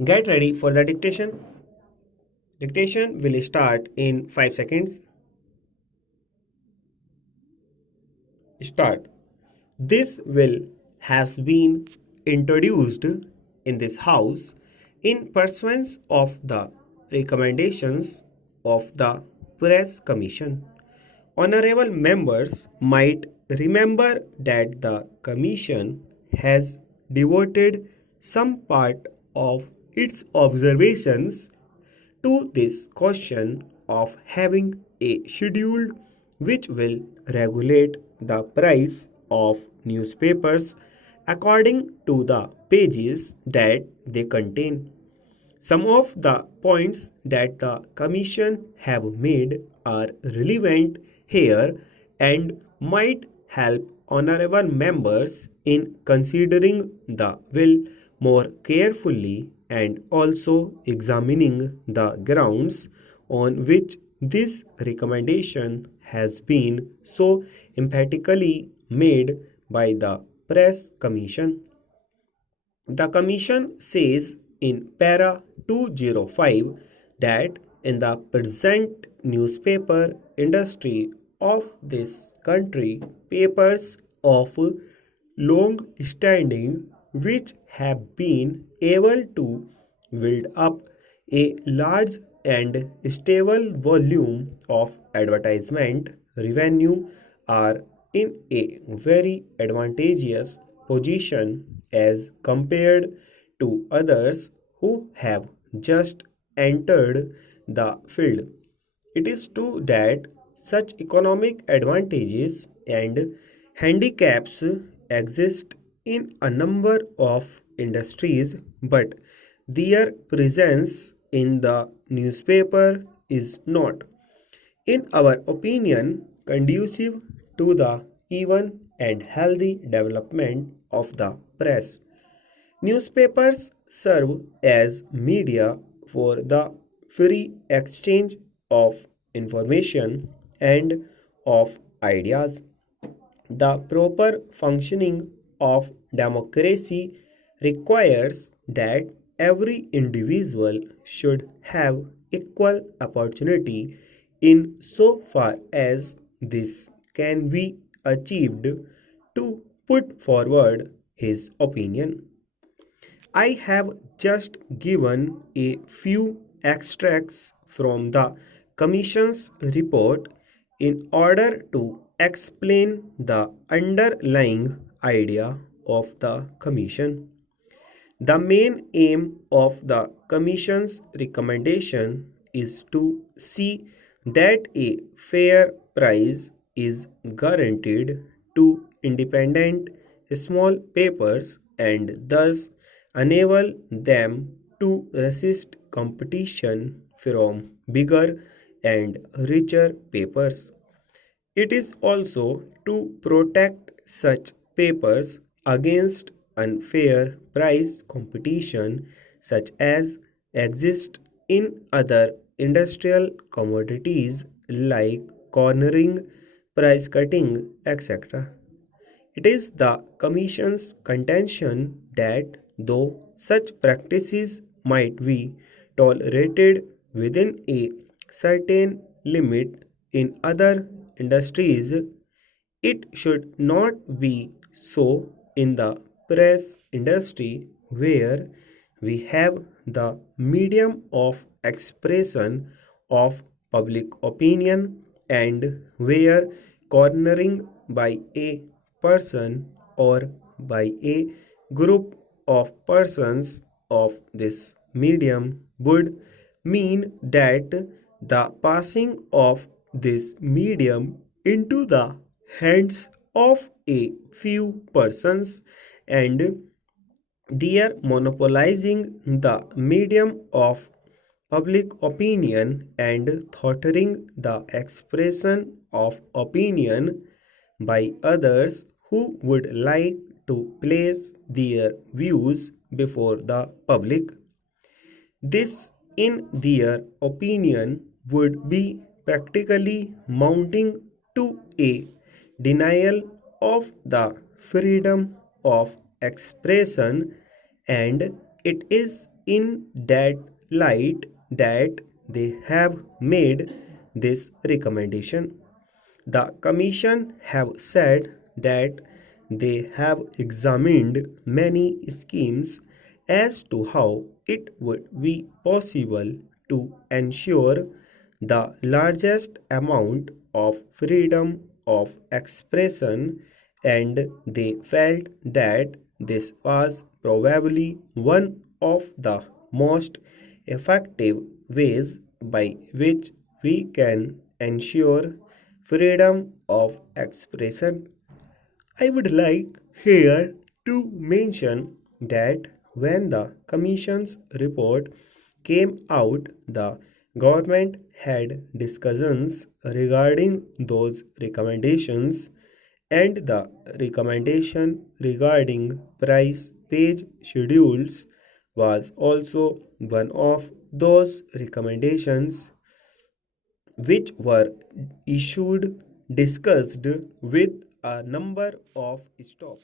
Get ready for the dictation. Dictation will start in 5 seconds. Start. This will has been introduced in this house in pursuance of the recommendations of the Press Commission. Honorable members might remember that the Commission has devoted some part of its observations to this question of having a schedule which will regulate the price of newspapers according to the pages that they contain. Some of the points that the Commission have made are relevant here and might help honorable members in considering the bill more carefully and also examining the grounds on which this recommendation has been so emphatically made by the Press Commission. The Commission says in para 205 that in the present newspaper industry of this country, papers of long standing which have been able to build up a large and stable volume of advertisement revenue are in a very advantageous position as compared to others who have just entered the field. It is true that such economic advantages and handicaps exist in a number of industries, but their presence in the newspaper is not, in our opinion, conducive to the even and healthy development of the press. Newspapers serve as media for the free exchange of information and of ideas. The proper functioning of democracy requires that every individual should have equal opportunity in so far as this can be achieved to put forward his opinion. I have just given a few extracts from the Commission's report in order to explain the underlying idea of the Commission. The main aim of the Commission's recommendation is to see that a fair price is guaranteed to independent small papers and thus enable them to resist competition from bigger and richer papers. It is also to protect such papers against unfair price competition such as exists in other industrial commodities like cornering, price cutting, etc. It is the Commission's contention that though such practices might be tolerated within a certain limit in other industries, it should not be so in the press industry where we have the medium of expression of public opinion and where cornering by a person or by a group of persons of this medium would mean that the passing of this medium into the hands of a few persons and their monopolizing the medium of public opinion and thwarting the expression of opinion by others who would like to place their views before the public. This, in their opinion, would be practically mounting to a denial of the freedom of expression, and it is in that light that they have made this recommendation. The Commission have said that they have examined many schemes as to how it would be possible to ensure the largest amount of freedom of expression, and they felt that this was probably one of the most effective ways by which we can ensure freedom of expression. I would like here to mention that when the Commission's report came out, the government had discussions regarding those recommendations, and the recommendation regarding price page schedules was also one of those recommendations which were issued discussed with a number of stops.